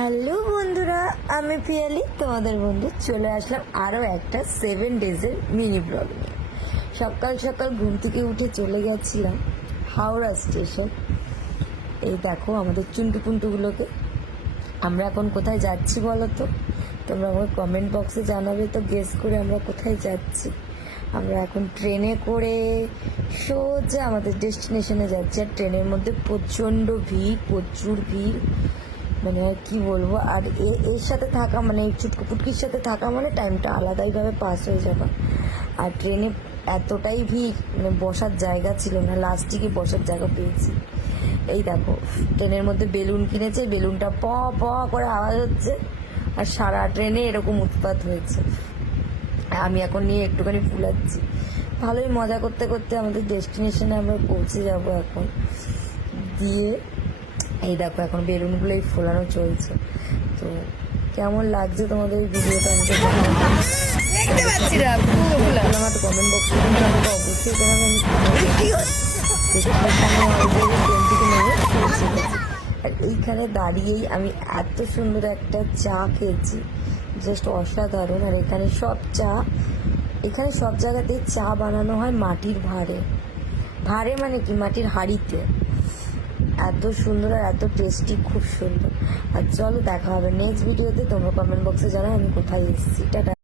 Hello বন্ধুরা, আমি পিয়ালি তোমাদের বন্ধু চলে আসলাম আরও একটা 7 ডেজের মিনি ব্লগ নিয়ে। সকাল সকাল ঘুম থেকে উঠে চলে গেছিলাম হাওড়া স্টেশন। এই দেখো আমাদের চুন্টু পুন্টুগুলোকে। আমরা এখন কোথায় যাচ্ছি বলো তো? তোমরা আমাকে কমেন্ট বক্সে জানাবে তো গেস করে আমরা কোথায় যাচ্ছি। আমরা এখন ট্রেনে করে সোজা আমাদের ডেস্টিনেশনে যাচ্ছি। আর ট্রেনের মধ্যে প্রচণ্ড ভিড়, প্রচুর ভিড়, মানে কি বলবো। আর এর সাথে থাকা মানে এই চুটকু পুটকির সাথে থাকা মানে টাইমটা আলাদাইভাবে পাস হয়ে যাবে। আর ট্রেনে এতটাই ভিড়, মানে বসার জায়গা ছিল না, লাস্টে গিয়ে বসার জায়গা পেয়েছি। এই দেখো ট্রেনের মধ্যে বেলুন কিনেছে, বেলুনটা প প করে আওয়াজ হচ্ছে, আর সারা ট্রেনে এরকম উৎপাত হয়েছে। আমি এখন নিয়ে একটুখানি ফুলাচ্ছি। ভালোই মজা করতে করতে আমাদের ডেস্টিনেশনে আমরা পৌঁছে যাব এখন। দিয়ে এই দেখো এখন বেলুনগুলোই ফোলানো চলছে। তো কেমন লাগছে তোমাদের এই ভিডিওটা আমাকে আমার কমেন্ট বক্সে আমাকে অবশ্যই জানাবে। আর এইখানে দাঁড়িয়েই আমি এত সুন্দর একটা চা খেয়েছি, জাস্ট অসাধারণ। আর এখানে সব জায়গাতেই চা বানানো হয় মাটির ভাঁড়ে মানে কি মাটির হাঁড়িতে। এত সুন্দর আর এত টেস্টি, খুব সুন্দর। আর চলো দেখা হবে নেক্সট ভিডিওতে। তোমরা কমেন্ট বক্সে জানাও আমি কোথায় এসেছি। টাটা।